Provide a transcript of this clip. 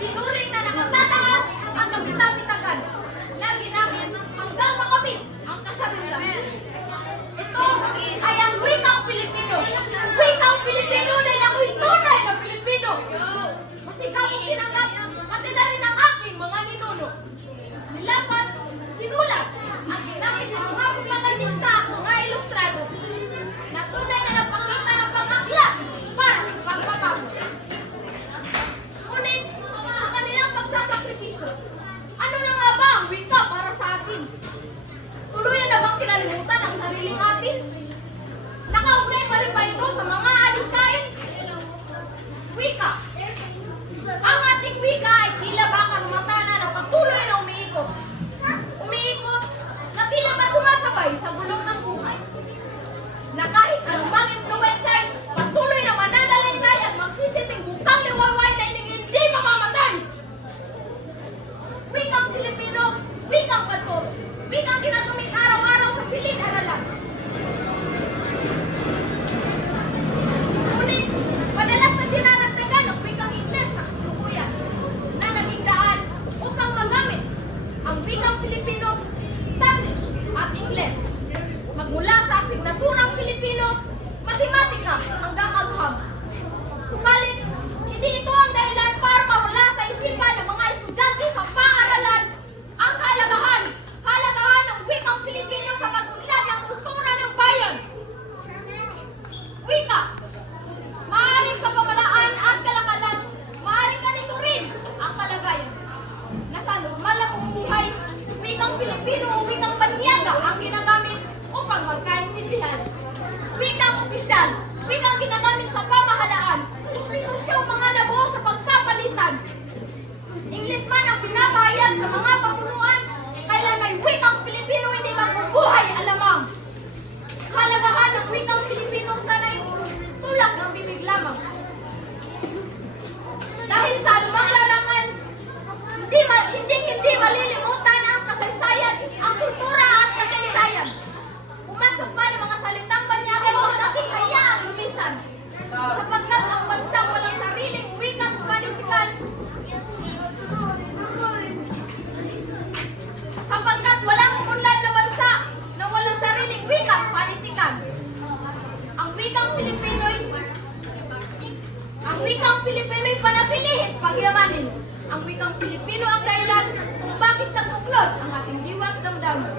tinuring na nakatataas ang kabita-bitagan na ginamit hanggang makamit ang kasarilan. Ito ay ang wikang Filipino. Wikang Filipino dahil ako'y tunay na Pilipino. Masigap ang tinanggap, pati na rin ang aking mga ninuno. Nilapat, sinulat, ang ginamit ng mga propagandista at mga ilustrado na tunay na napakita ng pag-aklas para sa pagbabago. Ngunit, sa kanilang pagsasakripisyo, ano na nga ba ang wika para sa atin? Tuluyan na bang kinalimutan ang sariling atin? Nakaugnay pa rin ba ito sa mga alikhain? Wika. Ang ating wika ay tila ba kanumantana na patuloy na umiikot. Umiikot na tila ba sumasabay sa gulong ng buhay. Na kahit anumang influensya ay patuloy na mananalaykay at magsisibing bukang liwayway na hindi mamamatay. Wikang Filipino, wikang pantol, wikang ginagamit araw-araw sa silid-aralan. Ngunit, madalas na dinaragdagan ng wikang Ingles sa kasalukuyan na naging daan upang magamit ang wikang Filipino, Taglish at Ingles. Magmula sa asignaturang Filipino, matematika hanggang agham. Subalit, hindi ito ang dahilan para mawala sa isipan ng mga estudyante sa paaralan ang kalagahan ng wikang Filipino sa pagunlad ng kultura ng bayan. Wika, maaaring sa pamalaan at kalakalan, maaaring ganito rin ang kalagayan. Na sa normal na pamumuhay, wikang Filipino o wikang banyaga ang ginagamit upang magkaintindihan. Wikang opisyal, wikang ginagamit sa pamahalaan, institusyong mga nabuo sa pagpapalitan. English man ang pinapahayag sa mga pamunuan, kailan ay wikang Filipino hindi magbubuhay alamang. Kalagahan ng wikang Filipino sana'y tulak ng bibig lamang. Dahil sa anumang larangan, hindi malilimutan ang kasaysayan, ang kultura at kasaysayan. Pumasok pa ng mga salitang banyaga huwag nating hayaang lumisan. Sapagkat ang bansang walang sariling wikang panitikan, sapagkat walang umunlad na bansa na walang sariling wikang panitikan. Ang wikang Filipino'y panatilihin pagyamanin. Ang wikang Filipino ang dahilan kung bakit naguklod ang ating diwa at damdamin.